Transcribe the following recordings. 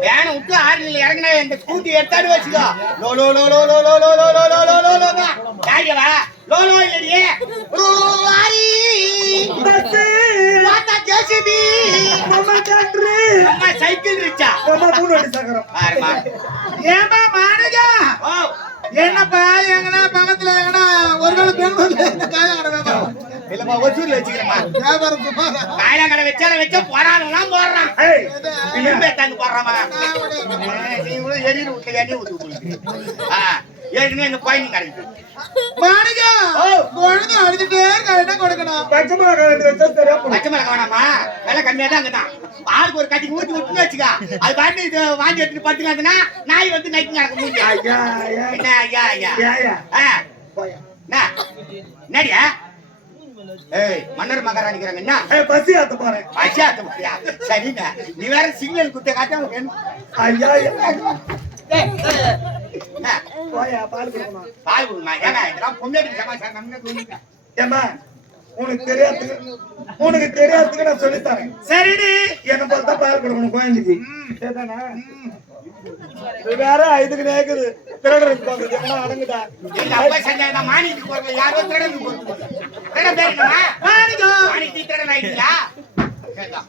வேனை விட்டு ஆறுல இறங்கினா இந்த ஸ்கூட்டி எடுத்தாடு சைக்கிள் ரிச்சா நம்ம ஏமா மானகா என்னப்பா எங்கடா பக்கத்துல எங்கடா ஒரு பெங்களூர்ல என்ன காயா கடை வியாபாரம் இல்லப்பா வச்சால வச்சா போறானெல்லாம் போடுறான். இரும்பே தாங்க போடுறாமா நீங்களும் ஏற்கனவே எங்க பாயிண்ட் கிடைக்குது மானஜா ஓ. குழந்தை அழுதுட்டே என்ன கொடுக்கணும். பச்சை மிளகாய் ரெண்டு வச்சா சரியா போடும் பச்சை மிளகா வேணாமா? விலை கம்மியா தான் அங்கதான். ஆளுக்கு ஒரு கட்டி ஊத்தி விட்டுன்னு வச்சுக்கா. அது பாட்டு இது வாங்கி எடுத்துட்டு பத்துக்காதுன்னா நாய் வந்து நைட்டு நடக்க முடியும் ஐயா ஐயா. என்ன ஐயா ஐயா? ஐயா ஆ. போயா. என்ன? என்னடியா? ஏய் மன்னர் மகாராணிக்கிறாங்க என்ன? பசி ஆத்த போறேன். பச்சா தம்பியா சரிங்க நீ வேற சிக்னல் குத்த காட்ட உனக்கு என்ன? ஐயா ஐயா. என்ன? போயா பால் கொடுக்கணும் பால் கொடுமா ஏங்க இதெல்லாம் பொம்மைக்கு ஏம்மா உனக்கு தெரியாதுக்கு உனக்கு தெரியாதுக்கு நான் சொல்லி தரேன் சரிடி. என்ன பார்த்தா பால் கொடுக்கணும் குழந்தைக்கு சரிதானே வேற இதுக்கு நேக்குது திருடர் இருப்பாங்க எல்லாம் அடங்குதா அப்பா செஞ்சா மாணிக்கு போறது யாரோ திருடன் போறது திருடன் மாணிக்கம். மாணிக்கு திருடன் ஆயிடுச்சா சரிதான்.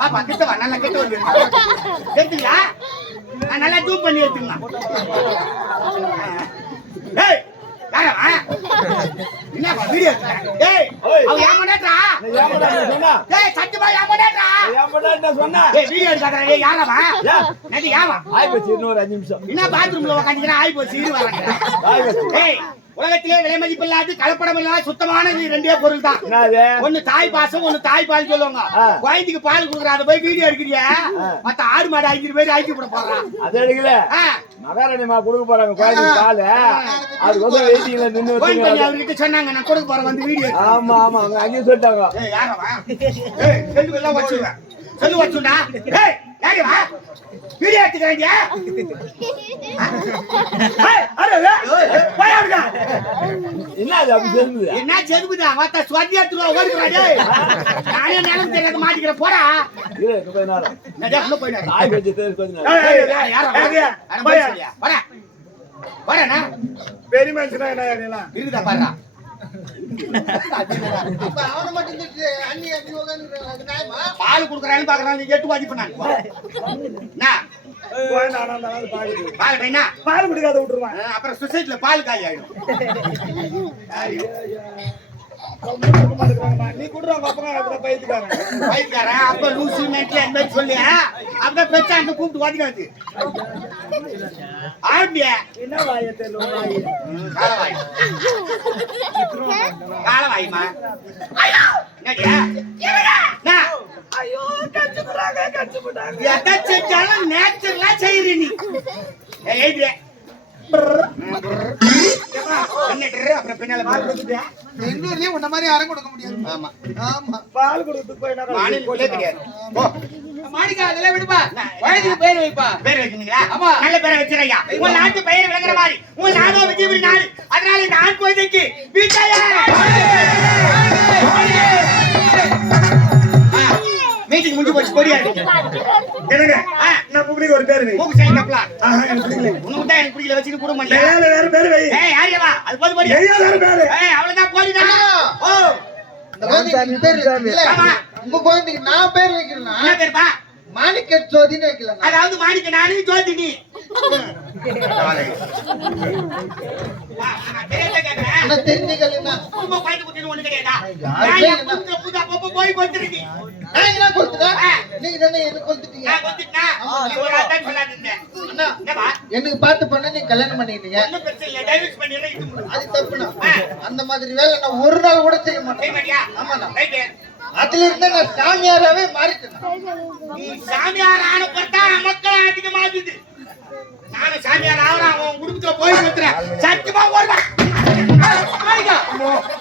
பாப்பா கிட்ட வா நல்லா கிட்ட வந்து எடுத்துங்களா நல்லா ஜூம் பண்ணி எடுத்துக்கலாம் ஏய் யாரா என்ன வீடியோ ஏய் அவ ஏமாடா ஏய் சத்தியமா ஏமாடா ஏய் வீடியோ எடுக்கறா ஏய் யாரவா நடி யாவா என்ன பாத்ரூம்ல உட்காந்துக்கிறா ஆயி போச்சு இரு வரேன். ஏய் உலகத்திலே விலை மதிப்பில்லாது கலப்படம் இல்லாத சுத்தமான ரெண்டே பொருள் தான் ஒண்ணு தாய் பாசம் ஒண்ணு தாய் பால் சொல்லுவாங்க. குழந்தைக்கு பால் கொடுக்குற அதை போய் வீடியோ எடுக்கிறியா? மத்த ஆடு மாடு ஐந்து பேர் ஐக்கி விட போறான் அது எடுக்கல. மகாராணிமா கொடுக்க போறாங்க குழந்தைக்கு பாலு. அதுக்கோசரம் வெயிட்டிங்ல நின்னு போன் பண்ணி. அவர்கிட்ட சொன்னாங்க நான் கொடுக்க போறேன் வந்து வீடியோ. ஆமா ஆமா அவங்க அங்கேயும் சொல்லிட்டாங்க. ஏய் யாரவா ஏய் செல்லு எல்லாம் வச்சுடுவேன் செல்லு வச்சுடா. ஏய் ஏடி வா. வீடியோ எடுத்துக்க வேண்டியா? என்ன என்ன செதுப்புதா வாத்தா பெரிய பால் குடுக்கறான்னு பாக்குறான் நீ எட்டு வாங்கி பண்ணாங்க பால் குடிக்காத விட்டுருவான் அப்புறம் சுசைட்ல பால் காய் ஆயிடும். நீ குடுறவங்க அப்பா அப்படி பயிர்க்காரன் பயிர்க்காரன் அப்ப லூசி மெட்ல என்ன சொல்லி அப்படியே கூப்பிட்டு வாதிக்காது ஆரம்பியா? என்ன வாய தெரியல ம், காலவாய். காலவாய்மா. என்ன? ஐயோ கச்சு போறாங்க கச்சு போட்டாங்க எதை செஞ்சாலும் நேச்சுரலா செய்யுற நீ எழுதுற. அப்புறம் பின்னால பாரு. பெங்களூர்லயே உன்ன மாதிரி யாரும் கொடுக்க முடியாது ஆமா. ஆமா பால் கொடுத்து போய் என்ன மாநிலத்திலே கிடையாது. போ. மாணிக்கா அதெல்லாம் விடுப்பா குழந்தைக்கு பேர் வைப்பா பேர் வைக்கணுங்களா? நல்ல பேரை வச்சிருய்யா. உங்க நாட்டு பெயர் விளங்குற மாதிரி. உங்க நாடோ விஜயபுரி நாடு. அதனால இந்த ஆண் குழந்தைக்கு விஜயா. முடிஞ்சு போச்சு இருக்கு என்னங்க. நம்ம பிடிக்க ஒரு பேர் வை. மூக்கு சைன் எனக்கு பிடிக்கல உனக்கு தான் எனக்கு பிடிக்கல வச்சுட்டு கொடுக்க மாட்டியா? வேற வேற பேர் வை. ஏய் யாரியவா அது போது போடி ஐயா வேற பேரு. ஏய் அவ்வளவுதான் போடிடா ஓ. ஆமா. உங்க குழந்தைக்கு நான் பேர் வைக்கிறேன்னா என்ன பேருப்பா? மாணிக்க ஜோதின்னு வைக்கலாம்? அதாவது மாணிக்க நானு ஜோதி நீ எனக்கு பார்த்து பண்ண நீ கல்யாணம் பண்ணிக்கிட்டீங்க அது தப்புனா அந்த மாதிரி வேலை நான் ஒரு நாள் கூட செய்ய மாட்டேன். ஆமாண்ணா. அதுல இருந்து நான் சாமியாராவே மாறிட்டேன் சாமியார் ஆன மக்கள் அதிகமாகுது. நானும் சாமியார் ஆவறேன் அவன் குடும்பத்துல போய் கொடுத்துறேன் சத்தியமா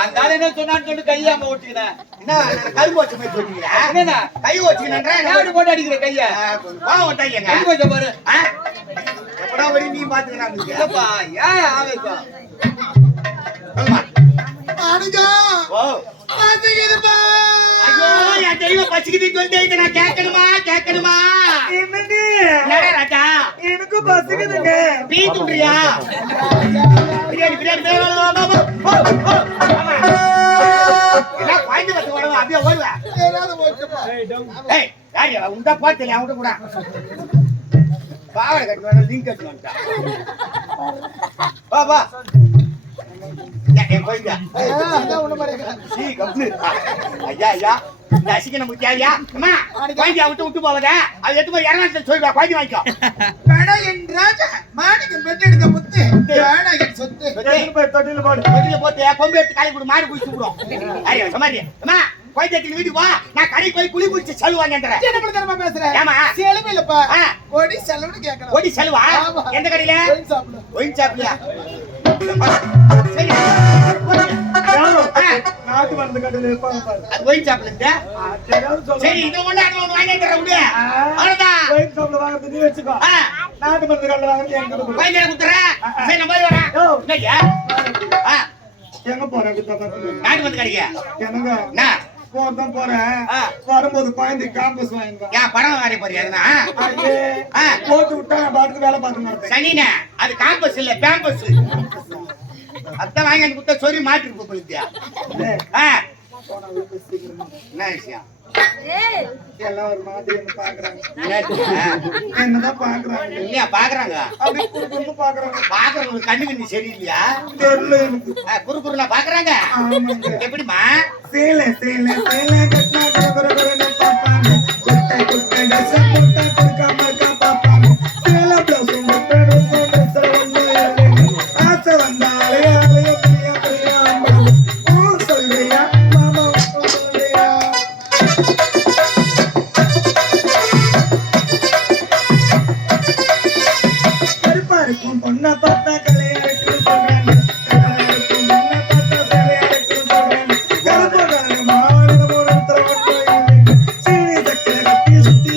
அந்த ஆளு என்ன சொன்னான்னு சொல்லி கையை அம்மா ஓட்டுக்கிறேன் என்ன கரும்பு வச்ச மாதிரி சொல்லிக்கிறேன் என்னண்ணா? கை வச்சுக்கிறேன்றா எப்படி போட்டு அடிக்கிற கைய? கோவம் வந்தாங்க கை வச்ச பாரு. எப்படா வரி நீ பாத்துக்கிறாங்க இல்லப்பா ஏன் ஆவேசம்? அனுஜா ஓ. பாத்துக்கிறப்பா ஐயோ என் தெய்வம் பசிக்குதுன்னு சொல்லிட்டு இதை நான் கேட்கணுமா கேட்கணுமா? எனக்கு பசிக்குதுங்க டீ துண்டுறியா பிரியாணி பிரியாணி. எல்லாம் பாய்ந்து பத்து உடம்பு அப்படியே போச்சுப்பா ஏய் யாரு அவன் உண்டா போத்தல அவன் கூட பாவடை கட்டு வேணும் லிங்க் கட்டு வந்துட்டான் வா வா. அம்மா கோயிந்தா விட்டு விட்டு போவதா அது எடுத்து போய் இறங்காட்டு சொல்லுவா கோயிந்தி வாங்கிக்கோ பட என் ராஜா மாணிக்கம் பெற்றெடுத்த முத்து சொத்து தொட்டில போடு வெளியில போட்டு கொம்பு எடுத்து காலி கொடு மாடு குடிச்சு விடுவோம் ஐயோ சமாரி அம்மா கோயிந்தத்துக்கு வீட்டுக்கு வா நான் கடைக்கு போய் குடிச்சு என்ன பண்ண பேசுறேன் செலவு இல்லப்பா செலவுன்னு கேட்கலாம் ஓடி செல்வா. எந்த கடையில ஒயின் சாப்பிடு ஒயின் ஆ, நாட்டு மருந்து கடையில் இருப்பாங்க பாரு அது ஒயின் தெரியாதுன்னு சொல்லுங்க. சரி இது ஒண்ணு அது ஒண்ணு வாங்கி தர விடு அவ்வளவுதான் ஒயின் ஷாப்ல வாங்குறது நீ வச்சுக்கோ ஆ, நாட்டு மருந்து கடையில் வாங்குறது. வாங்கி தர குத்துறேன் சரி நான் போய் வரேன். என்னய்யா? எங்க போறேன் நாட்டு வந்து கிடைக்க என்னங்க என்ன போறதான் போறேன் ஆ. வரும்போது குழந்தை காம்பஸ் வாங்கிடுவேன் ஏன் படம் போறியா. போட்டு விட்டா பாட்டுக்கு வேலை பார்த்து சனினே அது காம்பஸ் இல்ல பேம்பஸ் அத்தை வாங்கி அந்த குத்த சொல்லி மாட்டிருக்கு போலித்தியா ஆ என்ன விஷயம் எல்லாம் ஒரு மாதிரி என்ன பாக்குறாங்க என்ன? என்னதான் பாக்குறாங்க இல்லையா பாக்குறாங்க அப்படி பாக்குறாங்க பாக்குறவங்களுக்கு கண்ணு கண்ணு சரியில்லையா தெரியல எனக்கு பாக்குறாங்க எப்படிமா சேலை சேலை சேலை கட்டினா குறுகுறுன்னு குட்டை குட்டை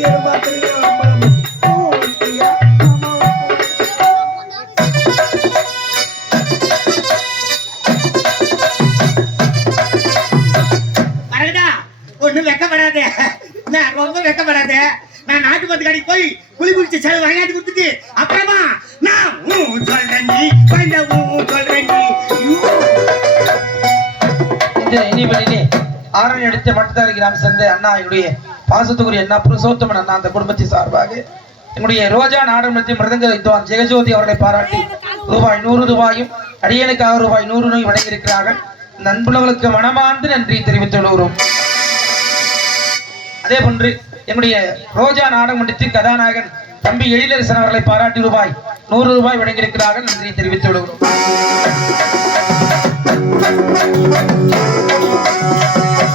எருமாத்திரியா அம்பலம் ஓ ஒட்டியா மாமா மறக்குதா ஒண்ணும் வெக்கப்படாதே. நான் ரொம்ப வெக்கப்படாதே. நான் நாட்டு மருந்து கடைக்கு போய் குளி குளிச்சு செலவு வாங்கிட்டு கொடுத்துட்டு அப்புறமா ஆரணி அடித்த மட்டத்தாரி கிராம சந்தை அண்ணா என்னுடைய பாசத்துக்குரிய அண்ணா புருஷோத்தமன் அண்ணா அந்த குடும்பத்தின் சார்பாக என்னுடைய ரோஜா நாடகத்தின் மிருதங்க வித்வான் ஜெகஜோதி அவர்களை பாராட்டி ரூபாய் நூறு ரூபாயும் அடியனுக்காக ரூபாய் நூறு நோய் வழங்கியிருக்கிறார்கள். இந்த அன்புள்ளவர்களுக்கு மனமார்ந்து நன்றி தெரிவித்துக் கொள்கிறோம். அதே போன்று என்னுடைய ரோஜா நாடகமன்றத்தின் கதாநாயகன் தம்பி எழிலரசன் அவர்களை பாராட்டி ரூபாய் நூறு ரூபாய் வழங்கியிருக்கிறார்கள். நன்றியை தெரிவித்து விடுகிறோம்